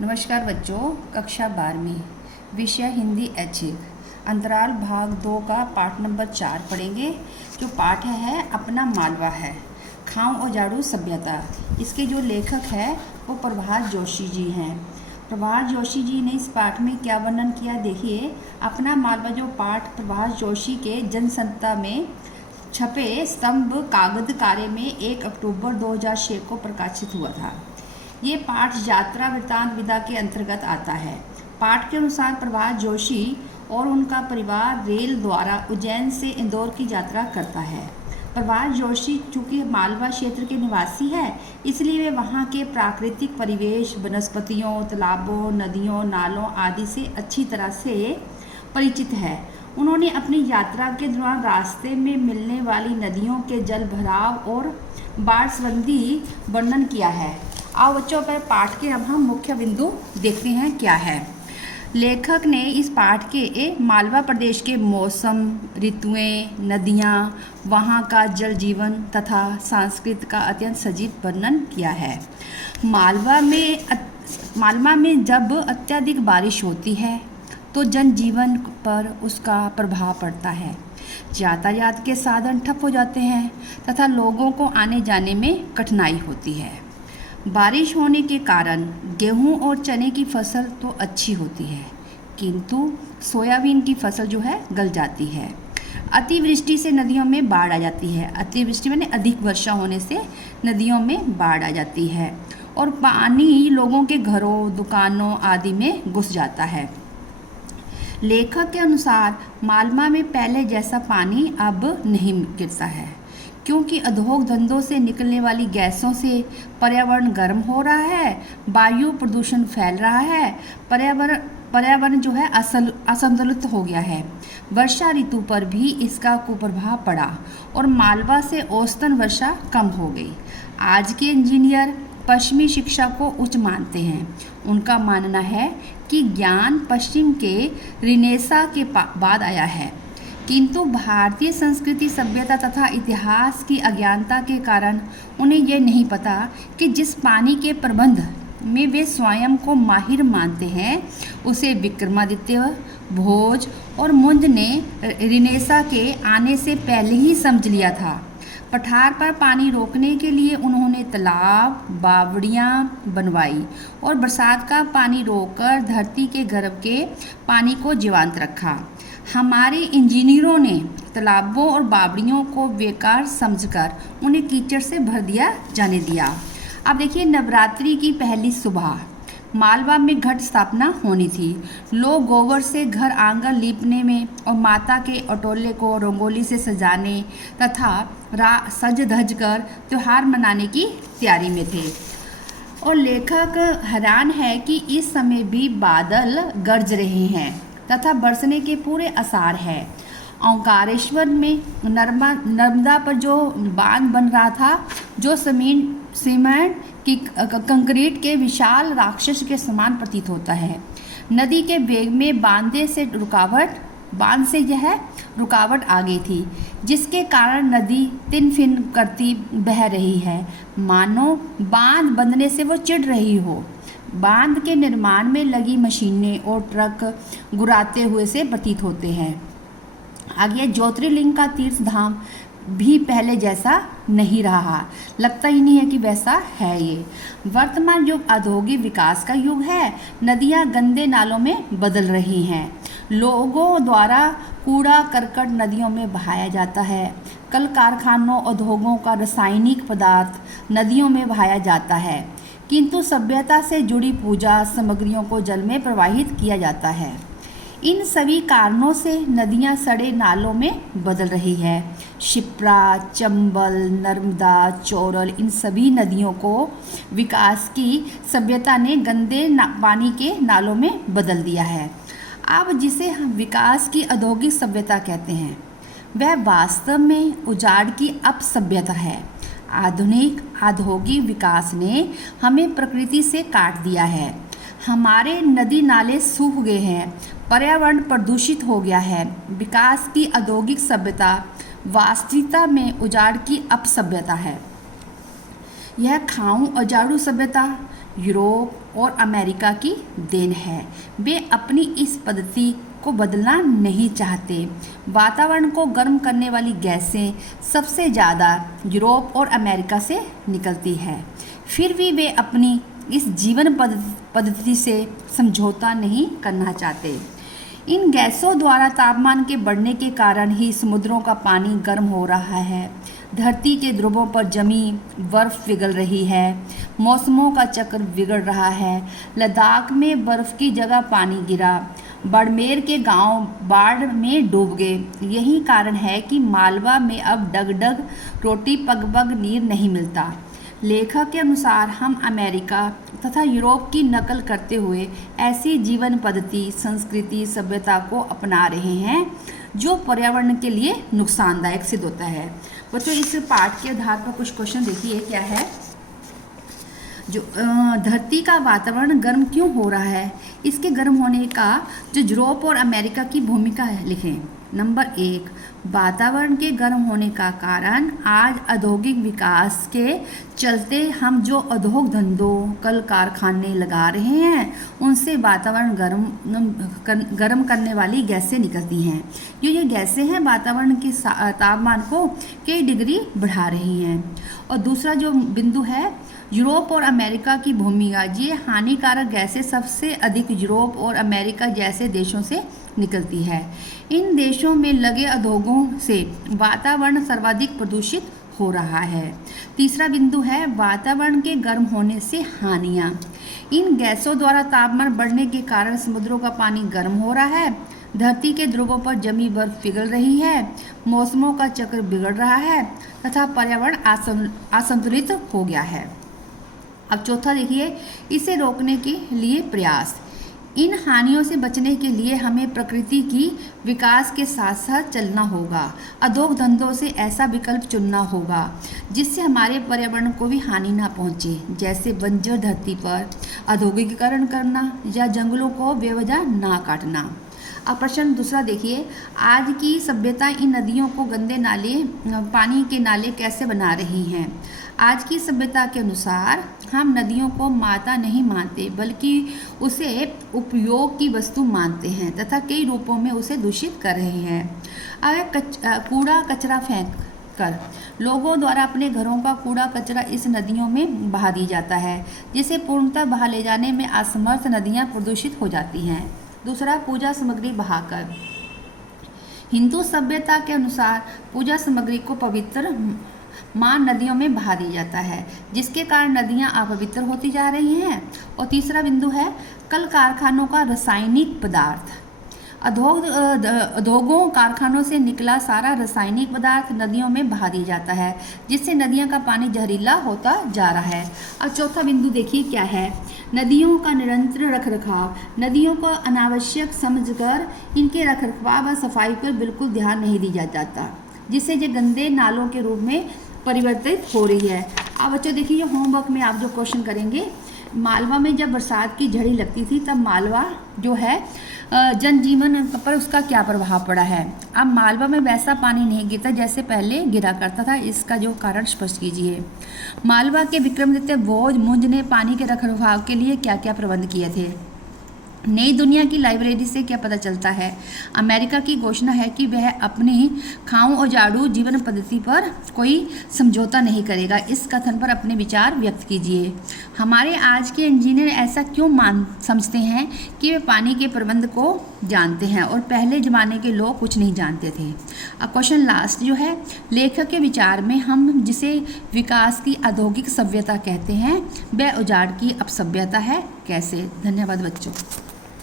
नमस्कार बच्चों। कक्षा 12वीं विषय हिंदी ऐच्छिक अंतराल भाग 2 का पाठ नंबर 4 पढ़ेंगे। जो पाठ है अपना मालवा है, खाऊं और झाड़ू सभ्यता। इसके जो लेखक है वो प्रभात जोशी जी हैं। प्रभात जोशी जी ने इस पाठ में क्या वर्णन किया देखिए। अपना मालवा जो पाठ प्रभात जोशी के जनसंता में छपे स्तंभ कागज कार्य में 1 अक्टूबर 2006 को प्रकाशित हुआ था। ये पाठ यात्रा वृत्तांत विधा के अंतर्गत आता है। पाठ के अनुसार प्रभात जोशी और उनका परिवार रेल द्वारा उज्जैन से इंदौर की यात्रा करता है। प्रभात जोशी चूँकि मालवा क्षेत्र के निवासी है, इसलिए वे वहाँ के प्राकृतिक परिवेश, वनस्पतियों, तालाबों, नदियों, नालों आदि से अच्छी तरह से परिचित है। उन्होंने अपनी यात्रा के दौरान रास्ते में मिलने वाली नदियों के जल भराव और बाढ़ संबंधी वर्णन किया है। आओ बच्चों, पर पाठ के अब हम मुख्य बिंदु देखते हैं क्या है। लेखक ने इस पाठ के मालवा प्रदेश के मौसम, ऋतुएं, नदियाँ, वहाँ का जल जीवन तथा संस्कृति का अत्यंत सजीव वर्णन किया है। मालवा में जब अत्यधिक बारिश होती है तो जनजीवन पर उसका प्रभाव पड़ता है। यातायात के साधन ठप हो जाते हैं तथा लोगों को आने जाने में कठिनाई होती है। बारिश होने के कारण गेहूं और चने की फसल तो अच्छी होती है, किंतु सोयाबीन की फसल जो है गल जाती है। अतिवृष्टि से नदियों में बाढ़ आ जाती है। अतिवृष्टि माने अधिक वर्षा होने से नदियों में बाढ़ आ जाती है और पानी लोगों के घरों, दुकानों आदि में घुस जाता है। लेखक के अनुसार मालवा में पहले जैसा पानी अब नहीं गिरता है, क्योंकि उद्योग धंधों से निकलने वाली गैसों से पर्यावरण गर्म हो रहा है, वायु प्रदूषण फैल रहा है, पर्यावरण जो है असंतुलित हो गया है। वर्षा ऋतु पर भी इसका कुप्रभाव पड़ा और मालवा से औसतन वर्षा कम हो गई। आज के इंजीनियर पश्चिमी शिक्षा को उच्च मानते हैं। उनका मानना है कि ज्ञान पश्चिम के रिनेसा के बाद आया है, किंतु भारतीय संस्कृति, सभ्यता तथा इतिहास की अज्ञानता के कारण उन्हें यह नहीं पता कि जिस पानी के प्रबंध में वे स्वयं को माहिर मानते हैं, उसे विक्रमादित्य, भोज और मुंज ने रिनेसा के आने से पहले ही समझ लिया था। पठार पर पानी रोकने के लिए उन्होंने तालाब, बावड़ियाँ बनवाई और बरसात का पानी रोककर धरती के गर्भ के पानी को जीवंत रखा। हमारे इंजीनियरों ने तालाबों और बावड़ियों को बेकार समझकर उन्हें कीचड़ से भर जाने दिया। अब देखिए, नवरात्रि की पहली सुबह मालवा में घट स्थापना होनी थी। लोग गोबर से घर आंगन लीपने में और माता के अटोले को रंगोली से सजाने तथा सज धज कर त्यौहार मनाने की तैयारी में थे। और लेखक हैरान है कि इस समय भी बादल गरज रहे हैं तथा बरसने के पूरे आसार है। ओंकारेश्वर में नर्मदा पर जो बांध बन रहा था, जो सीमेंट की कंक्रीट के विशाल राक्षस के समान प्रतीत होता है। नदी के वेग में बांध से यह रुकावट आ गई थी, जिसके कारण नदी तिनफिन करती बह रही है, मानो बांध बंधने से वो चिढ़ रही हो। बांध के निर्माण में लगी मशीनें और ट्रक गुराते हुए से प्रतीत होते हैं। आगे ज्योतिर्लिंग का तीर्थ धाम भी पहले जैसा नहीं रहा, लगता ही नहीं है कि वैसा है। ये वर्तमान युग औद्योगिक विकास का युग है। नदियाँ गंदे नालों में बदल रही हैं। लोगों द्वारा कूड़ा करकट नदियों में बहाया जाता है। कल कारखानों, उद्योगों का रासायनिक पदार्थ नदियों में बहाया जाता है, किंतु सभ्यता से जुड़ी पूजा सामग्रियों को जल में प्रवाहित किया जाता है। इन सभी कारणों से नदियाँ सड़े नालों में बदल रही है। शिप्रा, चंबल, नर्मदा, चोरल, इन सभी नदियों को विकास की सभ्यता ने गंदे पानी के नालों में बदल दिया है। अब जिसे हम विकास की औद्योगिक सभ्यता कहते हैं, वह वास्तव में उजाड़ की अपसभ्यता है। आधुनिक औद्योगिक विकास ने हमें प्रकृति से काट दिया है। हमारे नदी नाले सूख गए हैं, पर्यावरण प्रदूषित हो गया है। विकास की औद्योगिक सभ्यता वास्तविकता में उजाड़ की अपसभ्यता है। यह खाऊं और झाड़ू सभ्यता यूरोप और अमेरिका की देन है। वे अपनी इस पद्धति को बदलना नहीं चाहते। वातावरण को गर्म करने वाली गैसें सबसे ज़्यादा यूरोप और अमेरिका से निकलती है। फिर भी वे अपनी इस जीवन पद्धति से समझौता नहीं करना चाहते। इन गैसों द्वारा तापमान के बढ़ने के कारण ही समुद्रों का पानी गर्म हो रहा है, धरती के ध्रुवों पर जमी बर्फ पिघल रही है, मौसमों का चक्र बिगड़ रहा है, लद्दाख में बर्फ़ की जगह पानी गिरा, बाड़मेर के गांव बाढ़ में डूब गए। यही कारण है कि मालवा में अब डग-डग रोटी पग-पग नीर नहीं मिलता। लेखक के अनुसार हम अमेरिका तथा यूरोप की नकल करते हुए ऐसी जीवन पद्धति, संस्कृति, सभ्यता को अपना रहे हैं जो पर्यावरण के लिए नुकसानदायक सिद्ध होता है। बच्चों, इस पाठ के आधार पर कुछ क्वेश्चन देखिए क्या है। जो धरती का वातावरण गर्म क्यों हो रहा है, इसके गर्म होने का जो यूरोप और अमेरिका की भूमिका है लिखें। नंबर 1, वातावरण के गर्म होने का कारण आज औद्योगिक विकास के चलते हम जो उद्योग धंधों, कल कारखाने लगा रहे हैं उनसे वातावरण गर्म करने वाली गैसें निकलती हैं। ये गैसें हैं वातावरण के तापमान को कई डिग्री बढ़ा रही हैं। और दूसरा जो बिंदु है, यूरोप और अमेरिका की भूमिका। ये हानिकारक गैसें सबसे अधिक यूरोप और अमेरिका जैसे देशों से निकलती है। इन देशों में लगे उद्योगों से वातावरण सर्वाधिक प्रदूषित हो रहा है। तीसरा बिंदु है वातावरण के गर्म होने से हानियाँ। इन गैसों द्वारा तापमान बढ़ने के कारण समुद्रों का पानी गर्म हो रहा है, धरती के ध्रुवों पर जमी बर्फ पिघल रही है, मौसमों का चक्र बिगड़ रहा है तथा पर्यावरण असंतुलित हो गया है। अब चौथा देखिए, इसे रोकने के लिए प्रयास। इन हानियों से बचने के लिए हमें प्रकृति की विकास के साथ साथ चलना होगा। उद्योग धंधों से ऐसा विकल्प चुनना होगा जिससे हमारे पर्यावरण को भी हानि ना पहुंचे, जैसे बंजर धरती पर औद्योगिकीकरण करना या जंगलों को बेवजह ना काटना। अब प्रश्न दूसरा देखिए, आज की सभ्यता इन नदियों को गंदे नाले, पानी के नाले कैसे बना रही हैं। आज की सभ्यता के अनुसार हम नदियों को माता नहीं मानते बल्कि उसे उपयोग की वस्तु मानते हैं तथा कई रूपों में उसे दूषित कर रहे हैं। अगर कूड़ा कचरा फेंक कर लोगों द्वारा अपने घरों का कूड़ा कचरा इस नदियों में बहा दिया जाता है, जिसे पूर्णतः बहा ले जाने में असमर्थ नदियाँ प्रदूषित हो जाती हैं। दूसरा, पूजा सामग्री बहाकर। हिंदू सभ्यता के अनुसार पूजा सामग्री को पवित्र मान नदियों में बहा दिया जाता है, जिसके कारण नदियां अपवित्र होती जा रही हैं। और तीसरा बिंदु है कल कारखानों का रासायनिक पदार्थ। उद्योगों कारखानों से निकला सारा रासायनिक पदार्थ नदियों में बहा दिया जाता है, जिससे नदियों का पानी जहरीला होता जा रहा है। और चौथा बिंदु देखिए क्या है, नदियों का निरंतर रखरखाव। नदियों को अनावश्यक समझकर इनके रखरखाव व सफाई पर बिल्कुल ध्यान नहीं दिया जाता, जिससे ये गंदे नालों के रूप में परिवर्तित हो रही है। अब बच्चों देखिए, होमवर्क में आप जो क्वेश्चन करेंगे, मालवा में जब बरसात की झड़ी लगती थी तब मालवा जो है जनजीवन पर उसका क्या प्रभाव पड़ा है। अब मालवा में वैसा पानी नहीं गिरता जैसे पहले गिरा करता था, इसका जो कारण स्पष्ट कीजिए। मालवा के विक्रमादित्य भोज मुंज ने पानी के रखरखाव के लिए क्या क्या प्रबंध किए थे। नई दुनिया की लाइब्रेरी से क्या पता चलता है। अमेरिका की घोषणा है कि वह अपनी खाऊं और झाड़ू जीवन पद्धति पर कोई समझौता नहीं करेगा। इस कथन पर अपने विचार व्यक्त कीजिए। हमारे आज के इंजीनियर ऐसा क्यों समझते हैं कि वे पानी के प्रबंध को जानते हैं और पहले ज़माने के लोग कुछ नहीं जानते थे। अब क्वेश्चन लास्ट जो है, लेखक के विचार में हम जिसे विकास की औद्योगिक सभ्यता कहते हैं वह उजाड़ की अपसभ्यता है, कैसे। धन्यवाद बच्चों।